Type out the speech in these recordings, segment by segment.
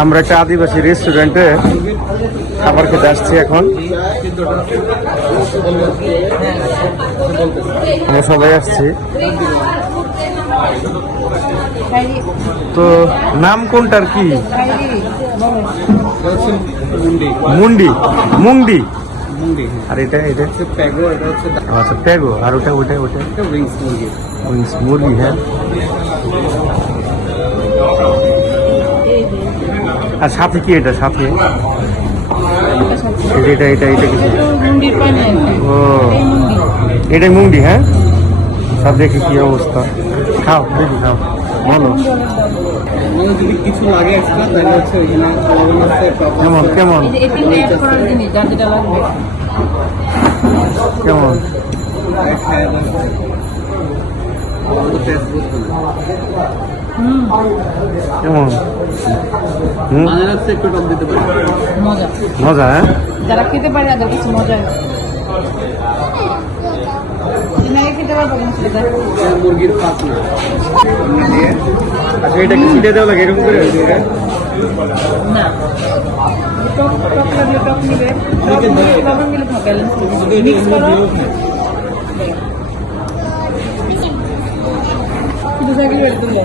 আমরা একটা আদিবাসী রেস্টুরেন্টে খাবার খেতে আসছি এখন। আমরা সবাই আসছি। তো নাম কোনটার কি? মুন্ডি, মুংডি। আর এটা এটা আচ্ছা প্যাগো। আর ওটা ওটা ওটা উইংস মুরগি। হ্যাঁ, আর সাথে কি এটা? সাথে এটা এটা এটা কিছু? ও এটাই মুংডি। হ্যাঁ, সব দেখি কি অবস্থা। খাও দেখি, খাও বলো যদি কিছু লাগে এক্সট্রা তাহলে হচ্ছে ওইখানে কেমন কেমন কেমন কেমন? একটু টক দিতে পারি। মজা মজা। হ্যাঁ, যারা খেতে পারে তাদের কিছু মজা খেতে পারবো মুরগির পাতলা। আচ্ছা এটা কি ছিটে দেওয়া লাগে এরকম করে? না, টক টক লাগলে টক নিবে, লবণ মিলে ব্যালেন্স মিক্স করো। কিন্তু জায়গায় বের করলে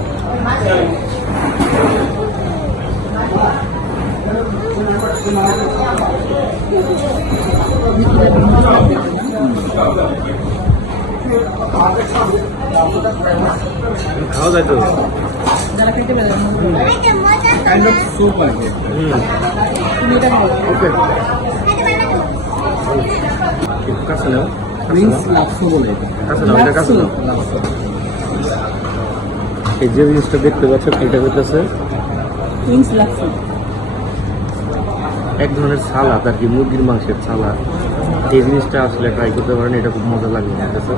খাওয়া যায় তো? যারা খেতে পারে কাইন্ড অফ স্যুপ আর কি। তুমি এটা খাও। ওকে, কাছে নাও, উইংস লাপসো বলে এটা। কাছে নাও, এটা কাছে নাও। লাপসো। এই যে জিনিসটা দেখতে পাচ্ছ এটা হইতেছে উইংস লাগছে। এক ধরনের সালাদ আর কি, মুরগির মাংসের সালাদ। এই জিনিসটা আসলে ট্রাই করতে পারেন, এটা খুব মজা লাগবে আমার কাছে।